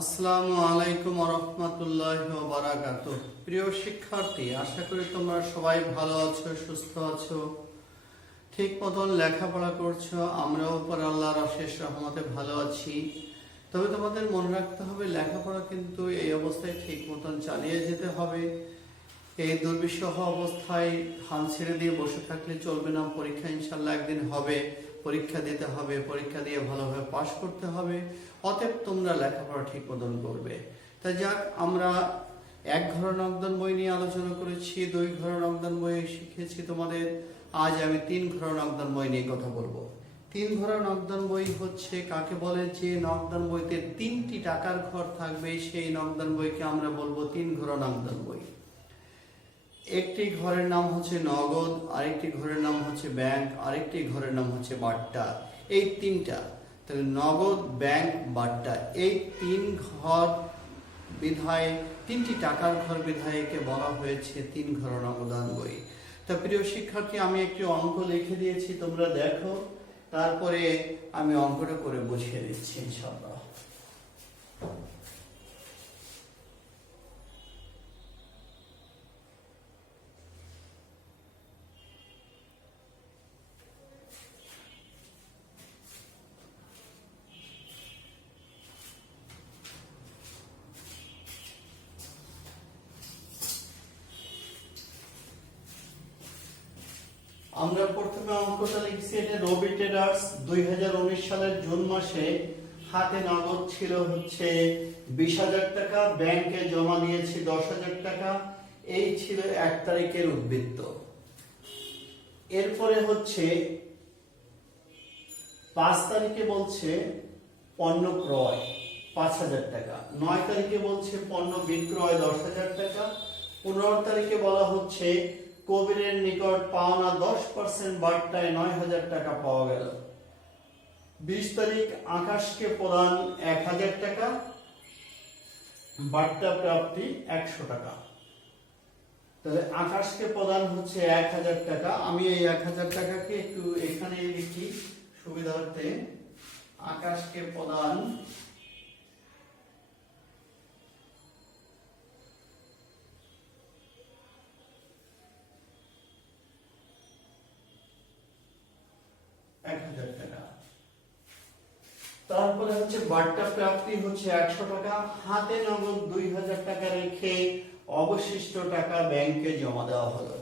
আসসালামু আলাইকুম ওয়া রাহমাতুল্লাহি ওয়া বারাকাতুহু। প্রিয় শিক্ষার্থী, আশা করি তোমরা সবাই ভালো আছো, সুস্থ আছো, ঠিক মতন লেখাপড়া করছো। আমরাও উপর আল্লাহর অশেষ রহমতে ভালো আছি। তবে তোমাদের মনে রাখতে হবে, লেখাপড়া কিন্তু এই অবস্থায় ঠিক মতন চালিয়ে যেতে হবে। এই দুর্বিষহ অবস্থায় হাল ছেড়ে দিয়ে বসে থাকলে চলবে না। পরীক্ষা ইনশাল্লাহ একদিন হবে, পরীক্ষা দিতে হবে, পরীক্ষা দিয়ে ভালোভাবে পাশ করতে হবে। অতএব তোমরা লেখাপড়া ঠিক মতন করবে। তা যাক, আমরা এক ঘর নগদান বই নিয়ে আলোচনা করেছি, 2 ঘর নগদান বই শিখেছি তোমাদের। আজ আমি 3 ঘর নগদান বই নিয়ে কথা বলবো। 3 ঘর নগদান বই হচ্ছে কাকে বলে? যে নগদান বইতে 3টি টাকার ঘর থাকবে, সেই নগদান বইকে আমরা বলবো 3 ঘর নগদান বই। একটি ঘরের নাম হচ্ছে নগদ, আরেকটি ঘরের নাম হচ্ছে ব্যাংক, আরেকটি ঘরের নাম হচ্ছে বাট্টা। এই 3টা, তাহলে নগদ, ব্যাংক, বাট্টা, এই 3 ঘর বিধায় 3টি টাকার ঘর বিধায়কে বলা হয়েছে 3 ঘর নগদান বই। তা প্রিয় শিক্ষার্থী, আমি একটি অঙ্ক লিখে দিয়েছি, তোমরা দেখো, তারপরে আমি অঙ্কটা করে বুঝিয়ে দিচ্ছি ইনশাআল্লাহ। আমরা প্রথমে অঙ্কটা লিখছি, এটা রবি ট্রেডার্স 2019 সালের জুন মাসে হাতে নগদ ছিল হচ্ছে 20,000 টাকা, ব্যাংকে জমা দিয়েছি 10,000 টাকা। এই ছিল 1 তারিখের উদ্বৃত্ত। এরপরে হচ্ছে 5 তারিখে বলছে পণ্য ক্রয় 5,000 টাকা, 9 তারিখে বলছে পণ্য বিক্রয় 10,000 টাকা, 15 তারিখে বলা হচ্ছে কবিরের নিকট পাওনা 10% বাট্টায় 9,000 টাকা পাওয়া গেল। 20 তারিখ আকাশকে প্রদান 1,000 টাকা, বাট্টা প্রাপ্তি 100 টাকা। তাহলে আকাশকে প্রদান হচ্ছে 1,000 টাকা। আমি এই 1,000 টাকাকে একটু এখানে লিখি সুবিধার্থে। আকাশকে প্রদান 1,000 টাকা। তারপরে হচ্ছে বাট্টা প্রাপ্তি হচ্ছে 100 টাকা। হাতে নগদ 2,000 টাকা রেখে অবশিষ্ট টাকা ব্যাংকে জমা দেওয়া হলো।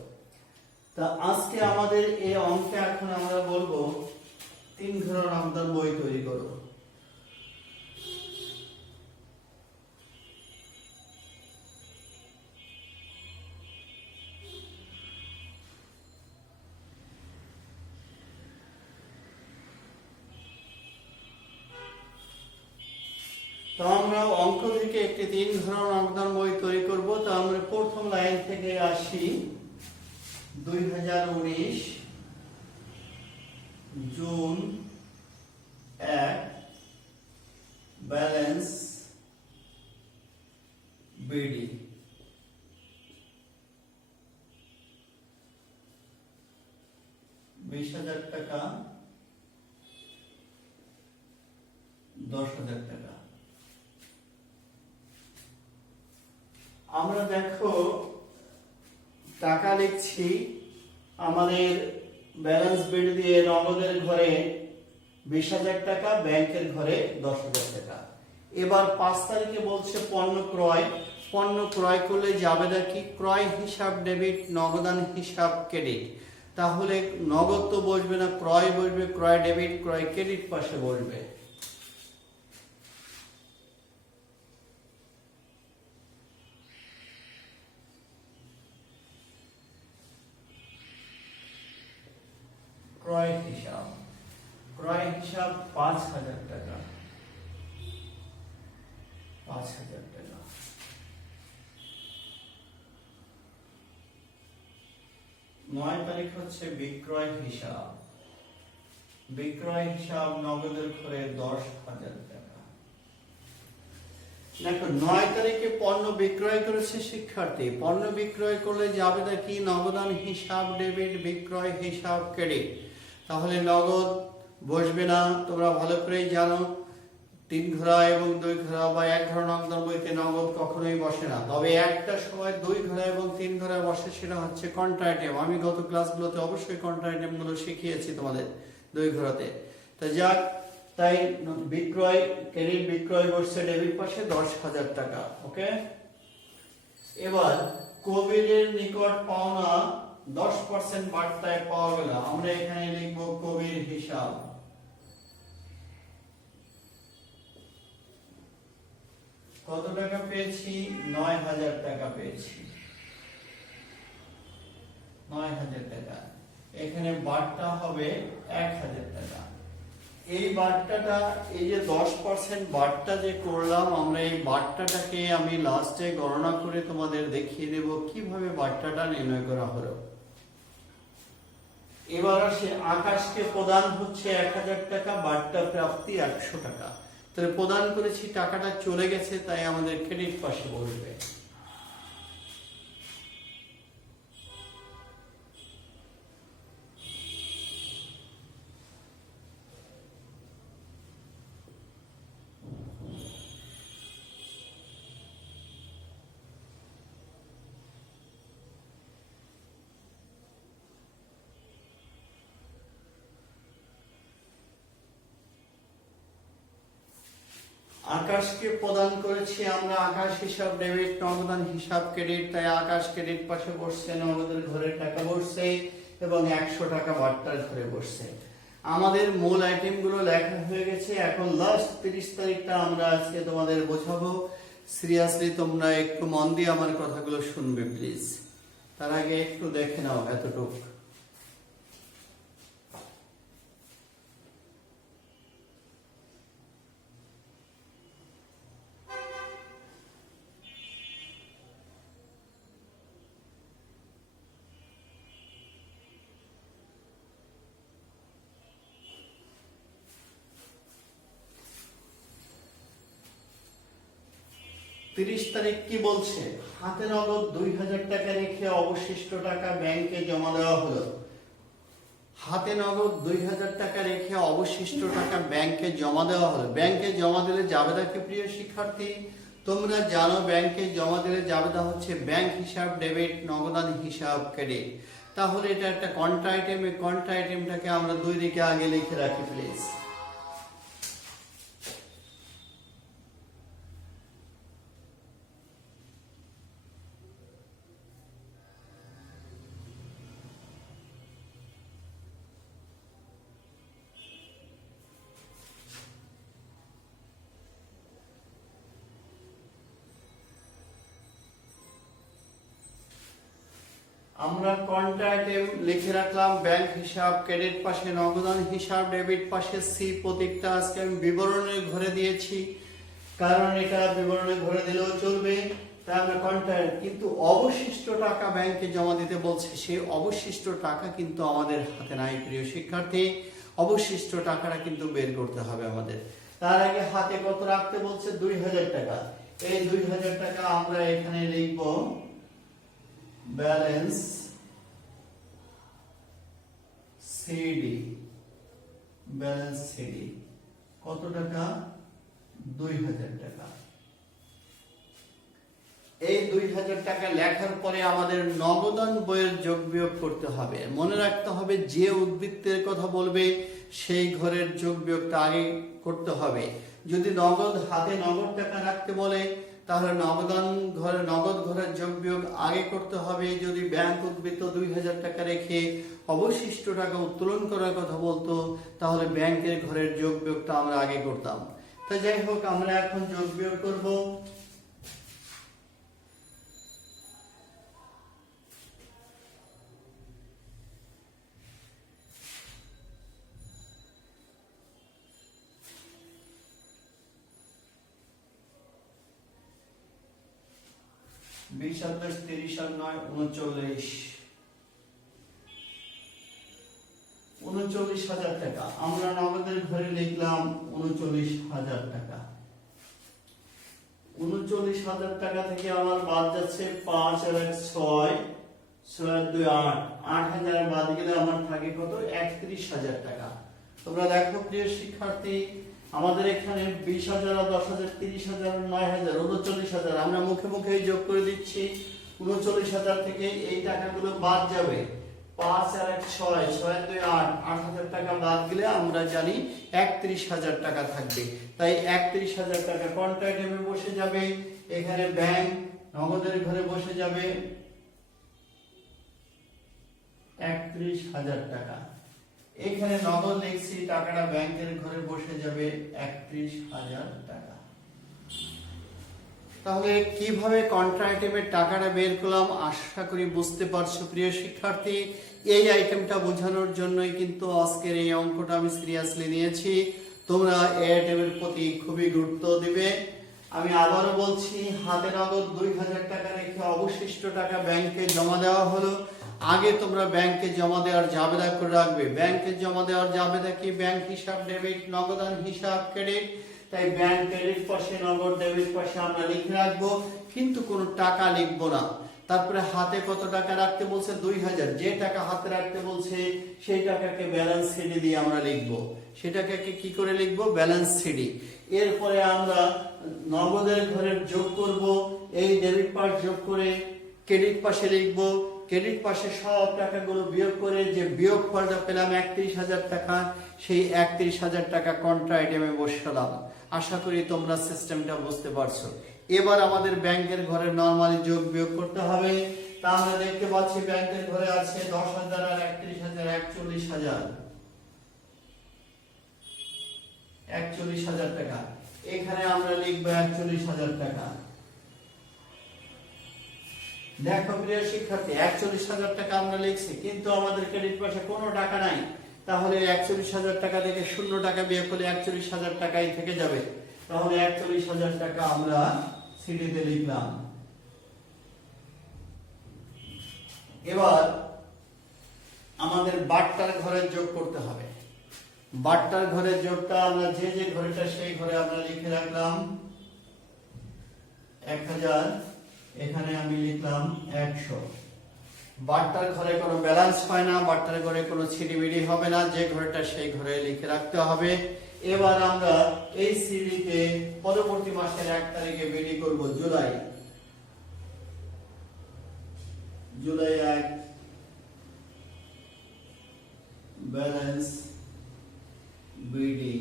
তা আজকে আমাদের এই অঙ্কে এখন আমরা বলবো 3 ঘর নগদান বই তৈরি করো। তো আমরা অঙ্ক থেকে একটি 3 ঘর নগদান বই তৈরি করব। তো আমরা প্রথম লাইন থেকে আসি। 2019 জুন 1 ব্যালেন্স বিডি। $20,000 টাকা, 10,000 টাকা। আমরা দেখো টাকা লিখছি, আমাদের ব্যালেন্স বিল দিয়ে নগদের ঘরে 20,000 টাকা, ব্যাংকের ঘরে 10,000 টাকা। এবার 5 তারিখে বলছে পণ্য ক্রয়। পণ্য ক্রয় করলে যাবে নাকি? ক্রয় হিসাব ডেবিট, নগদান হিসাব ক্রেডিট। তাহলে নগদ তো বসবে না, ক্রয় বসবে, ক্রয় ডেবিট, ক্রয় ক্রেডিট পাশে বসবে। ক্রয় হিসাব, ক্রয় হিসাব 5,000 টাকা, 5,000 টাকা। 9 তারিখ হচ্ছে বিক্রয় হিসাব। বিক্রয় হিসাব নগদের ঘরে 10,000 টাকা। দেখো 9 তারিখে পণ্য বিক্রয় করেছে শিক্ষার্থী। পণ্য বিক্রয় করলে যাবে নাকি? নগদান হিসাব ডেবিট, বিক্রয় হিসাব ক্রেডিট। তাহলে নগদ বসবে না, তোমরা ভালো করেই জানো। 3 ঘোড়া এবং 2 ঘোড়া বা 1 ঘোড়া নগদান বইতে নগদ কখনোই বসে না, তবে একটা সময় 2 ঘোড়া এবং 3 ঘোড়া বসে, সেটা হচ্ছে কন্ট্রা আইটেম। আমি গত ক্লাসগুলোতে অবশ্যই কন্ট্রা আইটেম গুলো শিখিয়েছি তোমাদের 2 ঘোড়াতে। তো যাক, তাই বিক্রয় ক্রেডিট বিক্রয় বসছে ডেবিট পাশে 10,000 টাকা। ওকে, এবার কবিরের নিকট পাওনা 10% বার্তায় পাওয়া গেল, আমরা এখানে লিখব কবির হিসাব। কত টাকা পেয়েছি? 9,000 টাকা পেয়েছি। 9,000 টাকা। এখানে বার্তা হবে 1,000 টাকা। এই বার্তাটা, এই যে 10% বার্তা যে করলাম আমরা, এই বার্তাটাকে আমি লাস্টে গণনা করে তোমাদের দেখিয়ে দেব কিভাবে বার্তাটা নির্ণয় করা হলো। এবার আসে আকাশকে প্রদান হচ্ছে 1,000 টাকা, বার্তা প্রাপ্তি 100 টাকা। তাহলে প্রদান করেছি, টাকাটা চলে গেছে, তাই আমাদের ক্রেডিট পাশে বসবে। আকাশকে প্রদান করেছি আমরা, আকাশ হিসাব ডেবিট, নগদান হিসাব ক্রেডিট, তাই আকাশ ক্রেডিট পাশে বসছে, নগদের ঘরে টাকা বসছে এবং 100 টাকা বার্তার ঘরে বসছে। আমাদের মূল আইটেম গুলো লেখা হয়ে গেছে। এখন লাস্ট 30 তারিখটা আমরা আজকে তোমাদের বোঝাবো। সিরিয়াসলি তোমরা একটু মন দিয়ে আমার কথাগুলো শুনবে প্লিজ। তার আগে একটু দেখে নাও এতটুকু। তিরিশ তারিখ কি বলছে? হাতে নগদ 2,000 টাকা রেখে অবশিষ্ট টাকা ব্যাংকে জমা দেওয়া হলো। হাতে নগদ 2,000 টাকা রেখে অবশিষ্ট টাকা ব্যাংকে জমা দেওয়া হলো। ব্যাংকে জমা দিলে জাবেদা কি প্রিয় শিক্ষার্থী? তোমরা জানো ব্যাংকে জমা দিলে জাবেদা হচ্ছে ব্যাংক হিসাব ডেবিট, নগদান হিসাব ক্রেডিট। তাহলে এটা একটা কন্ট্রা আইটেম। এই কন্ট্রা আইটেমটাকে আমরা দুই দিকে আগে লিখে রাখি প্লিজ। আমরা কন্ট্রা আইটেম লিখে রাখলাম ব্যাংক হিসাব ক্রেডিট পাশে, নগদান হিসাব ডেবিট পাশে সি। প্রত্যেকটা আজকে আমি বিবরণের ঘরে দিয়েছি, কারণ এটা বিবরণের ঘরে দিলেও চলবে। তাই আমরা কন্ট্রা, কিন্তু অবশিষ্ট টাকা ব্যাংকে জমা দিতে বলছে, সেই অবশিষ্ট টাকা কিন্তু আমাদের হাতে নাই প্রিয় শিক্ষার্থী। অবশিষ্ট টাকাটা কিন্তু বের করতে হবে আমাদের। তার আগে হাতে কত রাখতে বলছে? 2,000 টাকা। এই 2,000 টাকা আমরা এখানে লিখব ব্যালেন্স সিডি। ব্যালেন্স সিডি কত টাকা? 2,000 টাকা। এই 2,000 টাকা লেখার পরে আমাদের নগদান বইয়ের যোগ বিয়োগ করতে হবে। মনে রাখতে হবে যে উদ্বৃত্তের কথা বলবে সেই ঘরের যোগ বিয়োগটা আগে করতে হবে। যদি নগদ হাতে নগদ টাকা রাখতে বলে তাহলে নগদান ঘরে নগদ ঘরের যোগ বিয়োগ আগে করতে হবে। যদি ব্যাংক উদ্বৃত্ত 2,000 টাকা রেখে অবশিষ্ট টাকা উত্তোলন করার কথা বলতো তাহলে ব্যাংকের ঘরের যোগ বিয়োগটা আমরা আগে করতাম। তো যাই হোক, আমরা এখন যোগ বিয়োগ করব। বিশ 28 30 আর 9 39। 39,000 টাকা আমরা নগদের ঘরে লিখলাম। 39,000 টাকা। 39,000 টাকা থেকে আমার বাদ যাচ্ছে 5 আর 1 6, 6 আর 2 8। 8,000 বাদ গেলে আমার থাকে কত? 31,000 টাকা। তোমরা দেখো প্রিয় শিক্ষার্থী, আমাদের এখানে 20,000, 10,000, 30,000, 9,000, 39,000 আমরা মুখে মুখেই যোগ করে দিচ্ছি। 39,000 থেকে এই টাকাগুলো বাদ যাবে। 5 আর 1 6, 6 2 8, 8,000 টাকা বাদ গেলে আমরা জানি 31,000 টাকা থাকবে। তাই 31,000 টাকা কন্ট্রাক্ট এমে বসে যাবে। এখানে ব্যাংক নগদের ঘরে বসে যাবে 31,000 টাকা। এখানে নগদ লিখছি, টাকাটা ব্যাংকের ঘরে বসে যাবে 31,000 টাকা। তাহলে কিভাবে কন্ট্রাক্টের টাকাটা বের করলাম আশা করি বুঝতে পারছো প্রিয় শিক্ষার্থী। এই আইটেমটা বোঝানোর জন্যই কিন্তু আজকের এই অঙ্কটা আমি সিরিয়াসলি নিয়েছি। তোমরা এই আইটেমের প্রতি খুবই গুরুত্ব দিবে। আমি আবারও বলছি, হাতে নগদ 2,000 টাকা রেখে অবশিষ্ট টাকা ব্যাংকে জমা দেওয়া হলো। আগে তোমরা ব্যাংকে জমা দেওয়ার জাবেদা করে রাখবে। ব্যাংকে জমা দেওয়ার জাবেদা কি? ব্যাংক হিসাব ডেবিট, নগদান হিসাব ক্রেডিট। তাই ব্যাংক ক্রেডিট পাশে, নগদ ডেবিট পাশে আমরা লিখে রাখবো, কিন্তু কোনো টাকা লিখবো না। তারপরে হাতে কত টাকা রাখতে বলছে? 2,000। যে টাকা হাতে রাখতে বলছে সেই টাকাকে ব্যালেন্স শিটে দিয়ে আমরা লিখবো। সেটাকে কি করে লিখবো? ব্যালেন্স শিটে। এরপরে আমরা নগদের ঘরের যোগ করব। এই ডেবিট পাশ যোগ করে ক্রেডিট পাশে লিখবো। ক্রেডিট পাশে সব টাকাগুলো বিয়োগ করে যে বিয়োগ ফলটা পেলাম 31,000 টাকা, সেই 31,000 টাকা কন্ট্রা আইটেমে বসালাম। আশা করি তোমরা সিস্টেমটা বুঝতে পারছো। এবার আমাদের ব্যাংকের ঘরে নরমালি যোগ বিয়োগ করতে হবে। তা আমরা দেখতে পাচ্ছি ব্যাংকের ঘরে আছে 10,000 আর 31,000, 41,000 টাকা। এখানে আমরা লিখবো 41,000 টাকা। দেখো প্রিয় শিক্ষার্থী, 41,000 টাকা আমরা লিখছি, কিন্তু আমাদের ক্রেডিট পাশে কোনো টাকা নাই। তাহলে 41,000 টাকা থেকে 0 টাকা বিয়োগ করলে 41,000 টাকাই থেকে যাবে। তাহলে 41,000 টাকা আমরা সিডিতে লিখলাম। এবার আমাদের বাট্টার ঘরে যোগ করতে হবে। বাট্টার ঘরের যোগটা আমরা যে ঘরেটা সেই ঘরে আমরা লিখে রাখলাম 1,000। এখানে আমি লিখলাম 100। বাট্টার ঘরে কোনো ব্যালেন্স হয় না, বাট্টার ঘরে কোনো ছিড়িবিড়ি হবে না, যে ঘরেটা সেই ঘরে লিখে রাখতে হবে। এবার আমরা এই সিডিতে পরবর্তী মাসের 1 তারিখে বিডি করব। জুলাই 1 ব্যালেন্স বিডি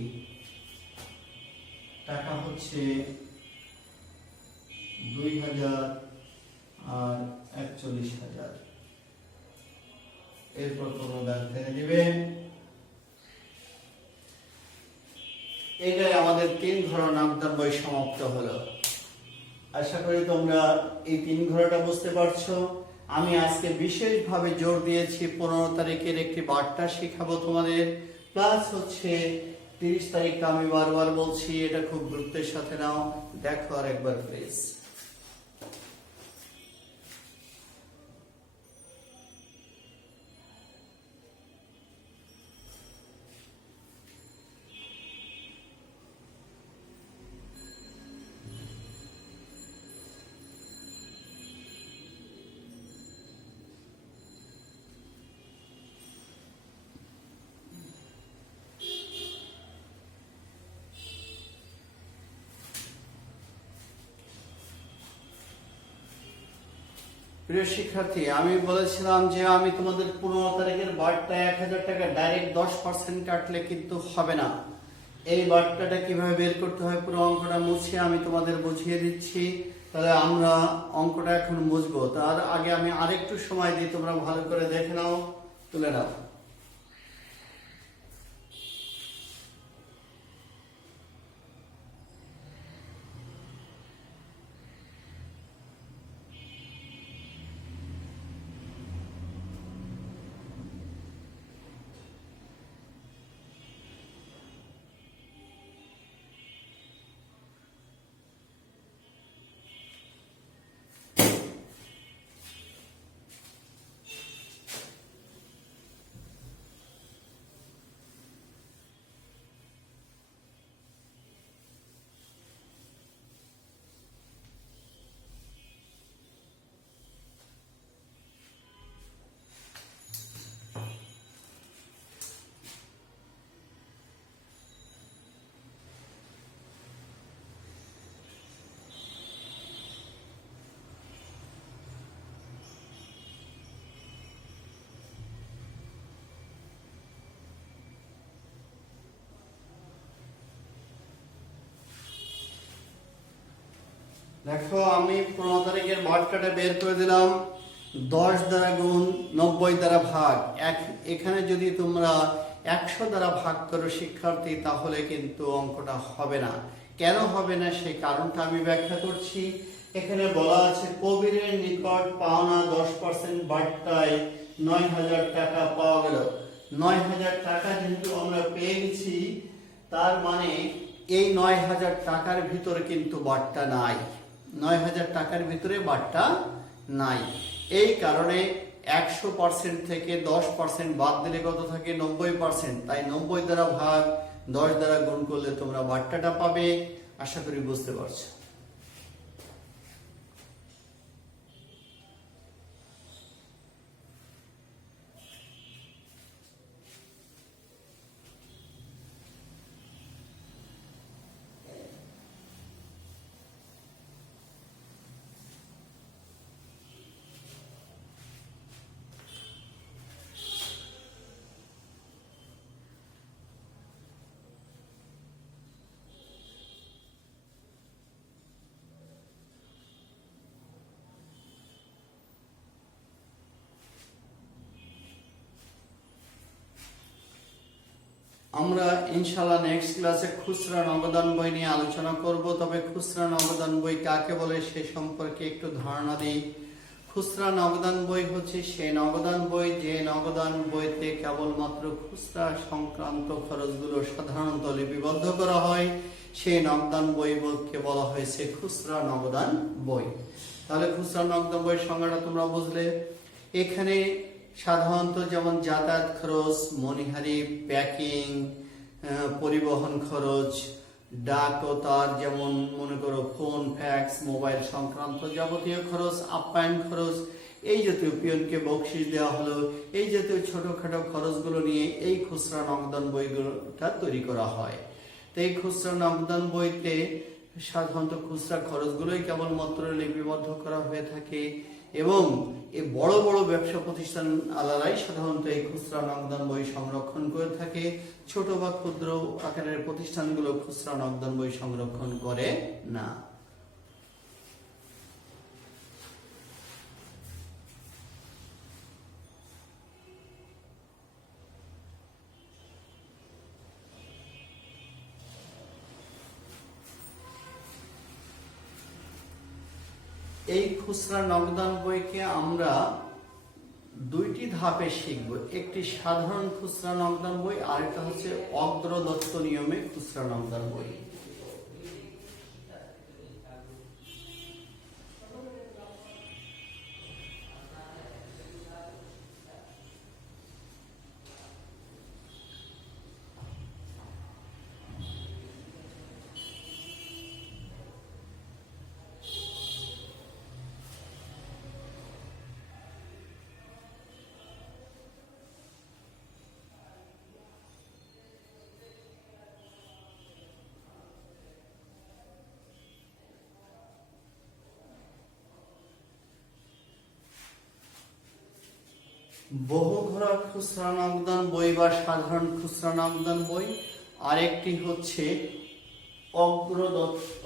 টাকা হচ্ছে 2,000 আর 41,000। এরপর তোমরা ব্যাংক থেকে দিবে। এটাই আমাদের 3 ঘর নামদার বই সমাপ্ত হলো। আশা করি তোমরা এই 3 ঘরটা বুঝতে পারছো। আমি আজকে বিশেষভাবে জোর দিয়েছি 15 তারিখের একটি বার্তা শিখাবো তোমাদের, প্লাস হচ্ছে 30 তারিখটা আমি বারবার বলছি, এটা খুব গুরুত্বের সাথে নাও। দেখো আর একবার প্লিজ। প্রিয় শিক্ষার্থী, আমি বলেছিলাম যে আমি তোমাদের 15 তারিখের বার্তা 1,000 টাকা ডাইরেক্ট 10% কাটলে কিন্তু হবে না। এই বার্তাটা কিভাবে বের করতে হয় পুরো অঙ্কটা মুছে আমি তোমাদের বুঝিয়ে দিচ্ছি। তাহলে আমরা অঙ্কটা এখন বুঝবো। তার আগে আমি আরেকটু সময় দিই, তোমরা ভালো করে দেখে নাও, তুলে নাও। দেখো আমি 15 তারিখের বার্তাটা বের করে দিলাম। 10 দ্বারা গুণ, 90 দ্বারা ভাগ। এখানে যদি তোমরা 100 দ্বারা ভাগ করো শিক্ষার্থী, তাহলে কিন্তু অঙ্কটা হবে না। কেন হবে না সেই কারণটা আমি ব্যাখ্যা করছি। এখানে বলা আছে কবিরের নিকট পাওনা 10% বার্তায় 9000 টাকা পাওয়া গেল। 9000 টাকা যেহেতু আমরা পেয়ে গেছি, তার মানে এই 9000 টাকার ভিতরে কিন্তু বার্তা নাই। 9000 টাকার ভিতরে বার্তা নাই। এই কারণে 100% থেকে 10% বাদ দিলে কত থাকে? 90%। তাই 90 দ্বারা ভাগ, 10 দ্বারা গুণ করলে তোমরা বার্তাটা পাবে। আশা করি বুঝতে পারছো। আমরা ইনশাআল্লাহ নেক্সট ক্লাসে খুচরা নগদান বই নিয়ে আলোচনা করব। তবে খুচরা নগদান বই কাকে বলে সে সম্পর্কে একটু ধারণা দিই। খুচরা নগদান বই হচ্ছে সেই নগদান বই যে নগদান বইতে কেবলমাত্র খুচরা সংক্রান্ত খরচগুলো সাধারণত লিপিবদ্ধ করা হয়। সেই নগদান বইকে বলা হয়েছে খুচরা নগদান বই। তাহলে খুচরা নগদান বইয়ের সংজ্ঞাটা তোমরা বুঝলে। এখানে সাধারণত যেমন যাতায়াত খরচ, মনিহারি, প্যাকিং, পরিবহন খরচ, ডাক ও তার যেমন মনে করো ফোন, ফ্যাক্স, মোবাইল সংক্রান্ত যাবতীয় খরচ, আপ্যায়ন খরচ, এই জাতীয় পিয়নকে বকশিশ দেওয়া হলো, এই জাতীয় ছোটখাটো খরচগুলো নিয়ে এই খুচরা নগদান বইগুলোটা তৈরি করা হয়। তো এই খুচরা নগদান বইতে সাধারণত খুচরা খরচগুলোই কেবলমাত্র লিপিবদ্ধ করা হয়ে থাকে এবং এই বড় বড় ব্যবসা প্রতিষ্ঠান আলাদাই সাধারণত এই খুচরা নগদান বই সংরক্ষণ করে থাকে। ছোট বা ক্ষুদ্র আকারের প্রতিষ্ঠানগুলো খুচরা নগদান বই সংরক্ষণ করে না। এই খুচরা নগদান বইকে আমরা দুইটি ধাপে শিখব। একটি সাধারণ খুচরা নগদান বই, আর একটা হচ্ছে অগ্রদত্ত নিয়মে খুচরা নগদান বই। বহুঘোড়া খুচরা নগদান বই বা সাধারণ খুচরা নগদান বই, আরেকটি হচ্ছে অগ্রদত্ত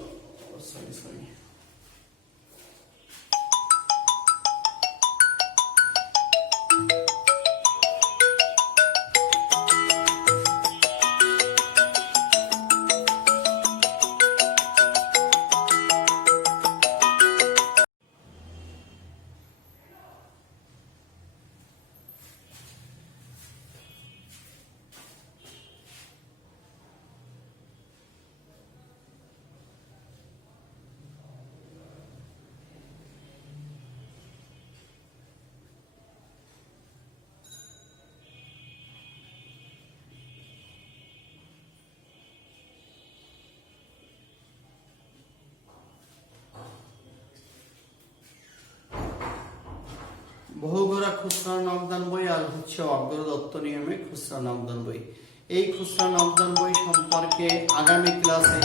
বহুঘোড়া খুচরা নগদান বই আর হচ্ছে অগ্রদত্ত নিয়মে খুচরা নগদান বই। এই খুচরা নগদান বই সম্পর্কে আগামী ক্লাসে